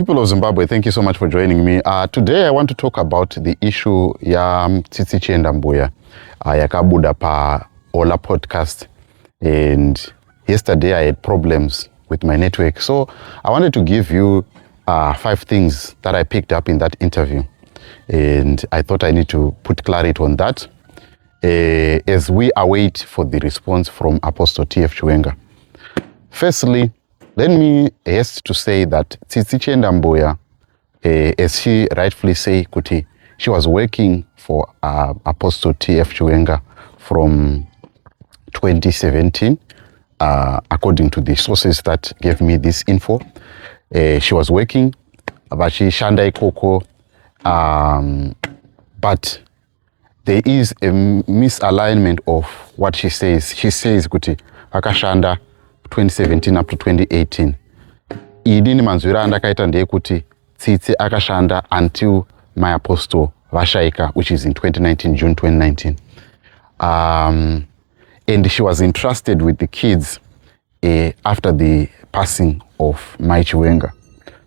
People of Zimbabwe, thank you so much for joining me. Today I want to talk about the issue ya Tsitsi yakabuda pa Ola podcast, and yesterday I had problems with my network. So I wanted to give you 5 things that I picked up in that interview, and I thought I need to put clarity on that as we await for the response from Apostle Chiwenga. Firstly, let me haste to say that Tsitsi, as she rightfully say, Kuti, she was working for Apostle Chiwenga from 2017, according to the sources that gave me this info. She was working, but she shanda ikoko, but there is a misalignment of what she says. She says, Kuti, akashanda 2017 up to 2018. Idini manzwira andakaita ndeyekuti Tsitsi akashanda until my apostle vashaika, which is in 2019, June 2019. And she was entrusted with the kids after the passing of Mai Chiwenga.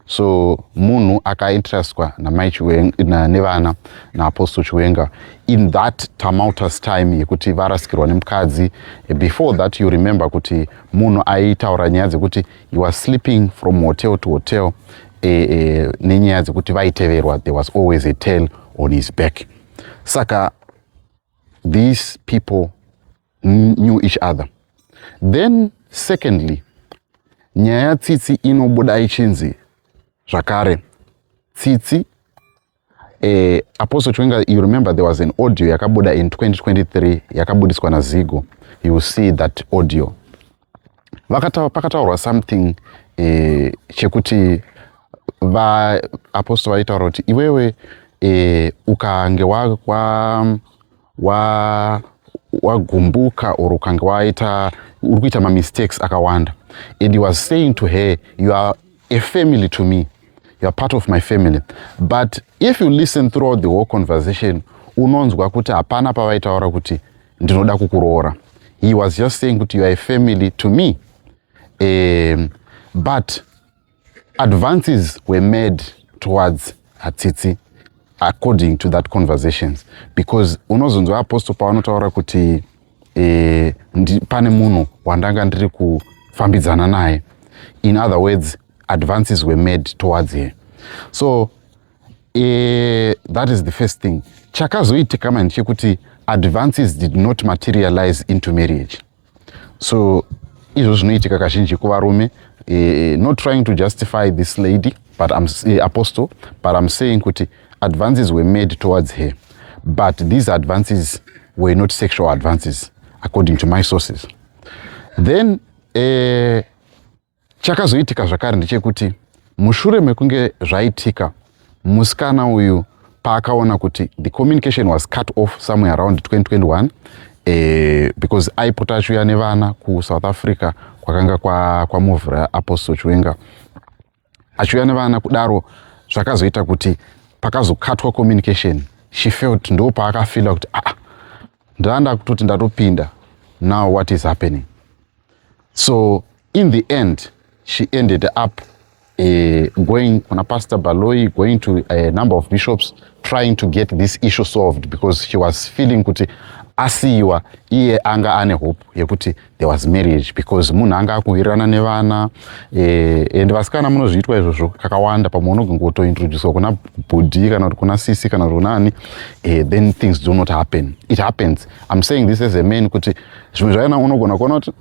So munhu akaintrustwa na Mai Chiwenga na nevana na Apostle Chiwenga in that tumultuous time yekuti varasikirwa nemukadzi. Before that, you remember kuti munhu aitaura nyaya dzekuti you was sleeping from hotel to hotel nenyaya dzekuti vaiteverwa, there was always a tail on his back. Saka these people knew each other. Then secondly, nyaya Tsitsi inobuda ichinzi zvakare. Tsitsi, Apostle Chiwenga, you remember there was an audio yakabuda in 2023 yakabudiswa na Zigo. You will see that audio. Pakataurwa something chekuti va apostle vaitaura kuti iwewe ukange wagumbuka or ukange waita uri kuita mistakes akawanda. And he was saying to her, you are a family to me. You are part of my family. But if you listen throughout the whole conversation, unonzwa kuti hapana pavaitaura kuti ndinoda kukuroora. He was just saying kuti you are a family to me. But advances were made towards Tsitsi according to that conversations, because unozonzwa apostle pavanotaura kuti pane munhu wandanga ndiri kufambidzana naye. In other words, advances were made towards her. So that is the first thing. Chakazoitika manje chekuti advances did not materialize into marriage. So izvo zvinoitika kazhinji kuvarume. Not trying to justify this lady, but apostle, but I'm saying kuti advances were made towards her, but these advances were not sexual advances according to my sources. Then chakazoitika zvakare ndechekuti mushure mekunge zvaitika, musikana uyu paakaona kuti the communication was cut off somewhere around 2021, because aipota achiuya nevana kuSouth Africa kwakanga kwamuvhura Apostle Chiwenga. Achiuya nevana kudaro zvakazoita kuti pakazokatwa communication. She felt ndo paakafila kuti ndanda kutoti ndatopinda, now what is happening? So in the end, she ended up going on a Pastor Baloyi, going to a number of bishops, trying to get this issue solved, because she was feeling kuti asiwa iye anga ane hope yekuti there was marriage, because munhu anga akuwirirana nevana, and vasikana munozviitwa izvozvo kakawanda pamunogongotointroducewa kuna bhodhi kana kuti kuna sisi kana runani, then things do not happen. It happens. I'm saying this as a man kuti zvimwe zvaina unogona kuona kuti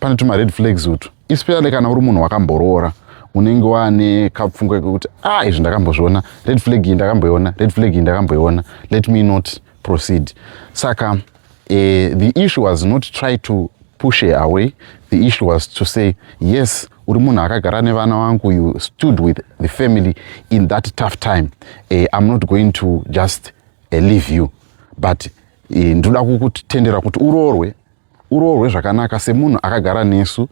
pane tuma red flags utu, especially kana uri munhu wakamboroora unenge wane kapfungwa kekuti izvi ndakambozviona, red flag iyi ndakamboiona, red flag iyi ndakamboiona, let me not proceed. Saka the issue was not try to push her away. The issue was to say, yes, uri munhu akagara nevana vangu, you stood with the family in that tough time. I'm not going to just leave you, but ndoda kukutendera kuti uroorwe zvakanaka semunhu akagara nesu,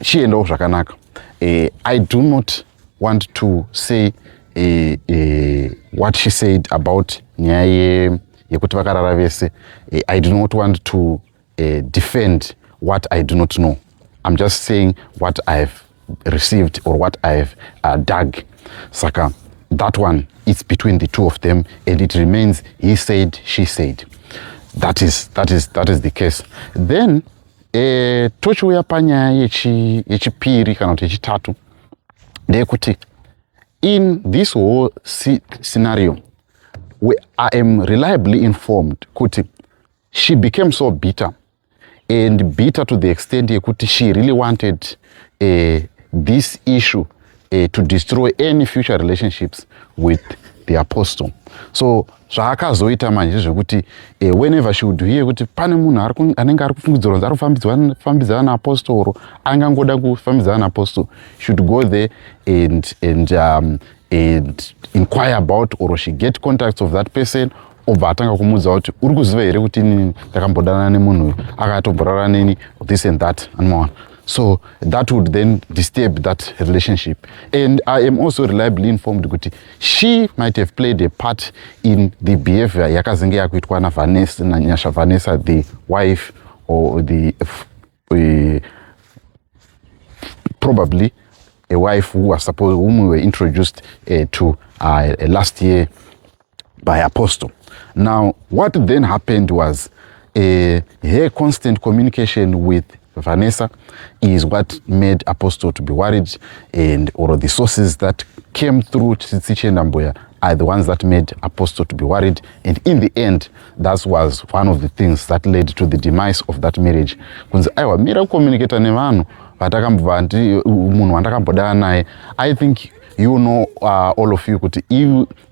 chiendawo zvakanaka. I do not want to say what she said about nyaya yekuti vakarara vese. I do not want to defend what I do not know. I'm just saying what I've received or what I've dug. Saka, that one, it's between the two of them, and it remains he said, she said. That is the case. Then tochiuya panyaya yechipiri kana kuti yechitatu ndeyekuti in this whole scenario where I am reliably informed kuti she became so bitter, and bitter to the extent yekuti she really wanted this issue to destroy any future relationships with the apostle. So zvaakazoita manje zvekuti whenever she would hear kuti pane munhu anenge ari kufungidzirwa kuti ari kufambidzana naapostoro, angangoda kufambidzana naapostoro, should go there and inquire about, or she get contacts of that person, obva atanga kumuudza kuti uri kuziva here kuti inini ndakambodana nemunhu akatomborara neni, this and that and more. So that would then disturb that relationship. And I am also reliably informed that she might have played a part in the behavior yakazenge yakuitwa na Vanessa, the wife, or the probably a wife whom we were introduced to last year by Apostle. Now, what then happened was her constant communication with Vanessa is what made Apostle to be worried, and or the sources that came through Tsitsi and Namboya are the ones that made Apostle to be worried, and in the end that was one of the things that led to the demise of that marriage. Kunzi aiwa mira communicate nevanhu vatakambva munhu wandakambodana naye. I think you know all of you kuti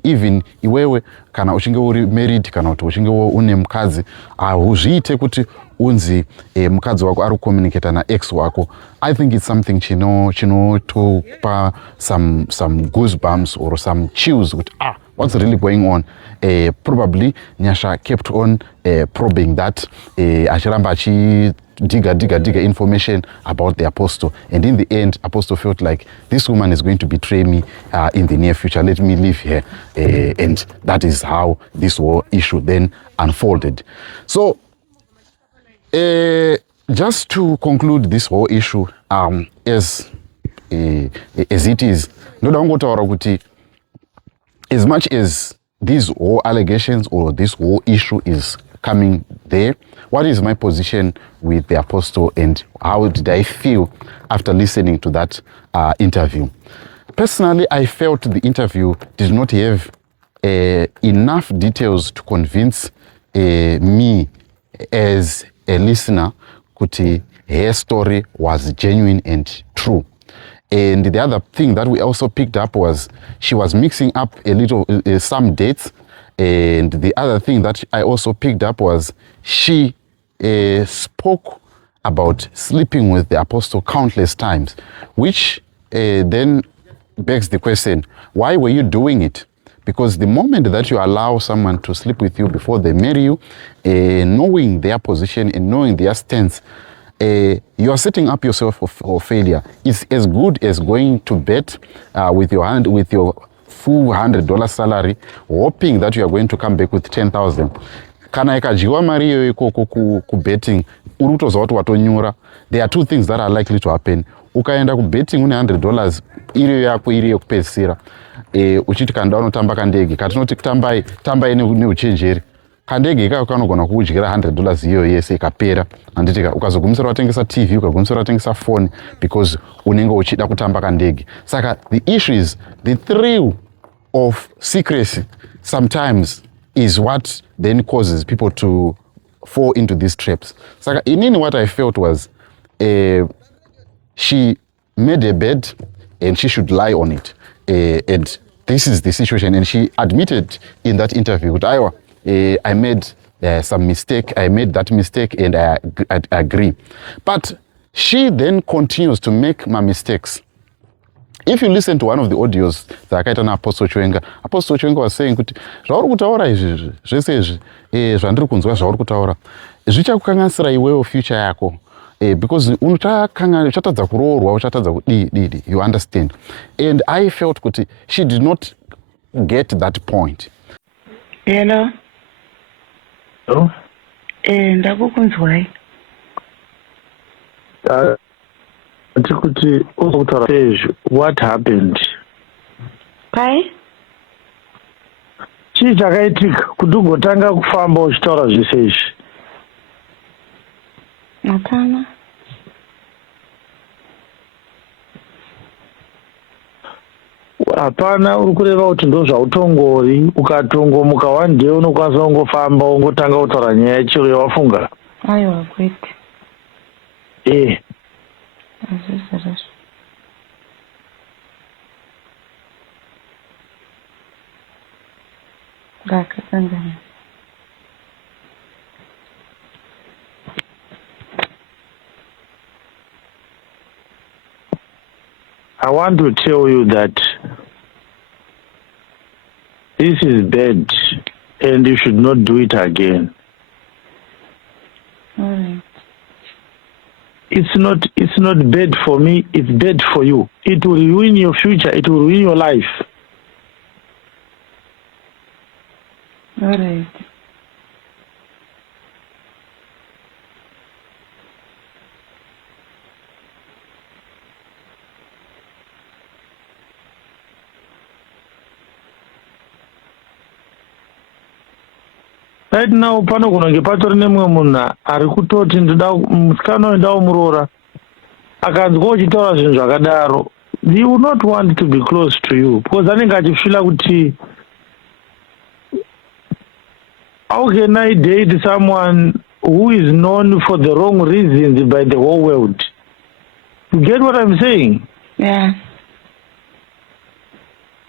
even iwewe kana uchinge uri married kana kuti uchinge une mukadzi huzviite kuti unzi mukadzi wako ari kucommunicate na ex wako. I think it's something chinotopa some goosebumps or some chills kuti what's really going on. Probably Nyasha kept on probing that, achiramba diga information about the apostle, and in the end Apostle felt like this woman is going to betray me in the near future, let me leave here, and that is how this whole issue then unfolded. So just to conclude this whole issue, as it is, as much as these whole allegations or this whole issue is coming there, what is my position with the apostle and how did I feel after listening to that interview? Personally, I felt the interview did not have enough details to convince me as a listener that her story was genuine and true. And the other thing that we also picked up was she was mixing up a little some dates. And the other thing that I also picked up was she spoke about sleeping with the apostle countless times, which then begs the question, why were you doing it? Because the moment that you allow someone to sleep with you before they marry you, knowing their position and knowing their stance, you are setting up yourself for failure. It's as good as going to bet with your full $100 salary, hoping that you are going to come back with 10,000. Kana ikajiwa mari iyo ku betting, urutoza watu watonyura. There are two things that are likely to happen. Ukaenda ku betting une $100, iriyo yako iriyo kupedzisira. Uchiti kanda unotamba kandege, katinoti tambai neuchenjeri. Kandege ikayo kanogona kukudyira $100 iyo yese ikapera. Anditi ukazogumisira watengesa TV, ukagumisira watengesa phone because unenge uchida kutamba kandege. Saka the issue is the thrill of secrecy sometimes is what then causes people to fall into these traps. Saka inini what I felt was she made a bed and she should lie on it. And this is the situation. And she admitted in that interview that I made some mistake. I made that mistake and I agree. But she then continues to make my mistakes. If you listen to one of the audios dzakaita naApostle Chiwenga, Apostle Chiwenga was saying kuti zvauri kutaura izvi zvese izvi zvandiri kunzwa zvauri kutaura zvichakukanganisira iwewo future yako, because uchatadza kuroorwa, uchatadza kudii, you understand. And I felt kuti she did not get that point. Hello. Hello. Ndakukunzwai. What happened? Kai? Chii chakaitika kuti ugotanga kufamba uchitaura zvese izvi? Hapana. Hapana, uri kureva kuti ndo zvautongori ukatongomuka one day unokwanisa kungofamba ungotanga kutaura nyaya yechiro yawafunga? Aiwa kwete. Azvizvo. Ngakakangana. I want to tell you that this is bad and you should not do it again. All right. It's not bad for me, it's bad for you. It will ruin your future, it will ruin your life. All right. Right now panogona kunge patori nemumwe munhu ari kutoti musikana uyu ndaumuroora, akanzwa uchitaura zvinhu zvakadaro, he will not want to be close to you because anenge achifila kuti how can I date someone who is known for the wrong reasons by the whole world? You get what I'm saying? Yeah.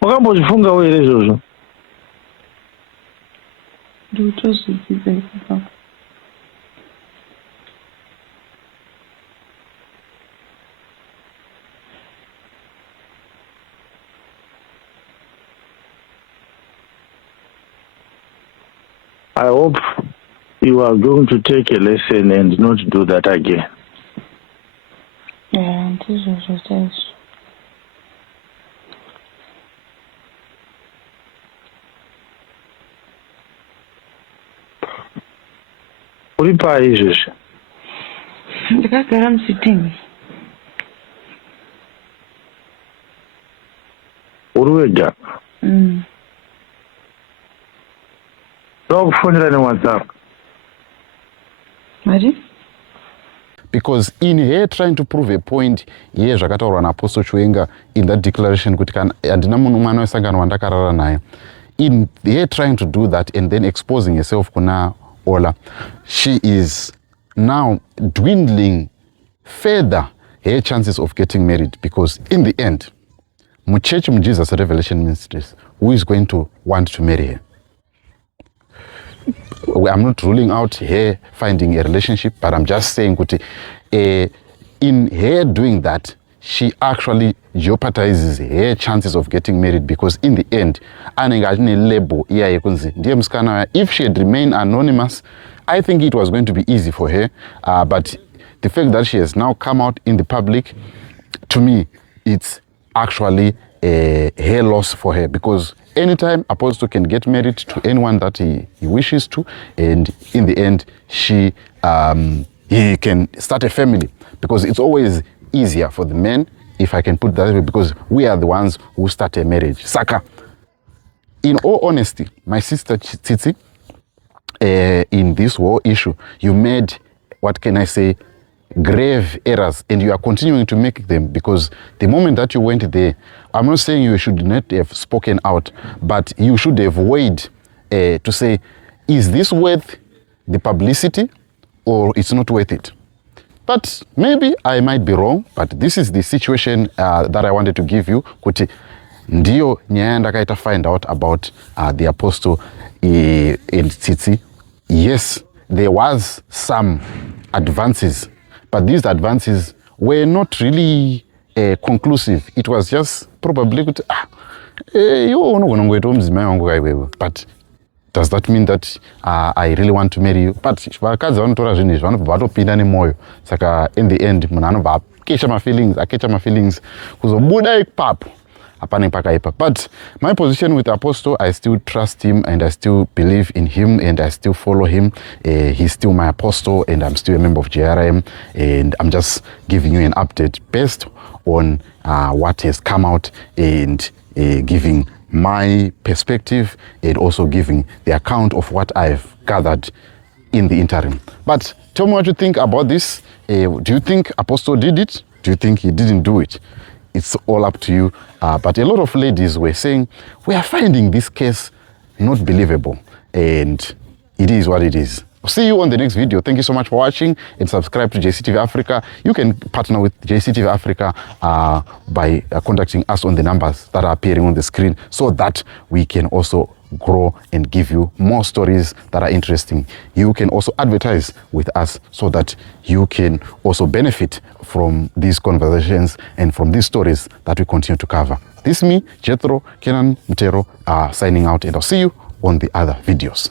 Wakambozvifungawo here izvozvo? I hope you are going to take a lesson and not do that again. Yeah, it is. Uri pai izvezvi? Ndakagara musitini. Uri wega? Ndakufonera neWhatsApp. Mari? Because in her trying to prove a point, here zvakataurwa naApostle Chiwenga in that declaration kuti kana handina munhu mwana wesangano wandakarara naye. In her trying to do that and then exposing herself kuna Ola, she is now dwindling further her chances of getting married, because in the end, Muchurch Jesus Revelation Ministries, who is going to want to marry her? I'm not ruling out her finding a relationship, but I'm just saying in her doing that, she actually jeopardizes her chances of getting married, because in the end, label, if she had remained anonymous, I think it was going to be easy for her. But the fact that she has now come out in the public, to me, it's actually her loss for her, because anytime Apostle can get married to anyone that he wishes to, and in the end, he can start a family, because it's always easier for the men, if I can put that way, because we are the ones who start a marriage. Saka, in all honesty, my sister Tsitsi, in this whole issue, you made, what can I say, grave errors, and you are continuing to make them, because the moment that you went there, I'm not saying you should not have spoken out, but you should have weighed to say, is this worth the publicity or it's not worth it? But maybe I might be wrong, but this is the situation that I wanted to give you. Kuti ndio nyaya ndakaita find out about the Apostle and Tsitsi. Yes, there was some advances, but these advances were not really conclusive. It was just probably kuti but does that mean that I really want to marry you? But vakadzi vanotora zvinhu izvi vanobva vatopinda nemoyo, saka in the end munhu anobva akecha mafeelings kuzobuda ipapo apane pakaipa. But my position with Apostle, I still trust him and I still believe in him and I still follow him. He's still my apostle and I'm still a member of JRM, and I'm just giving you an update based on what has come out and giving my perspective and also giving the account of what I've gathered in the interim. But tell me what you think about this. Do you think Apostle did it? Do you think he didn't do it? It's all up to you. But a lot of ladies were saying, we are finding this case not believable. And it is what it is. See you on the next video. Thank you so much for watching, and subscribe to JCTV Africa. You can partner with JCTV Africa by contacting us on the numbers that are appearing on the screen, so that we can also grow and give you more stories that are interesting. You can also advertise with us so that you can also benefit from these conversations and from these stories that we continue to cover. This is me, Jethro Kenan Mtero, signing out, and I'll see you on the other videos.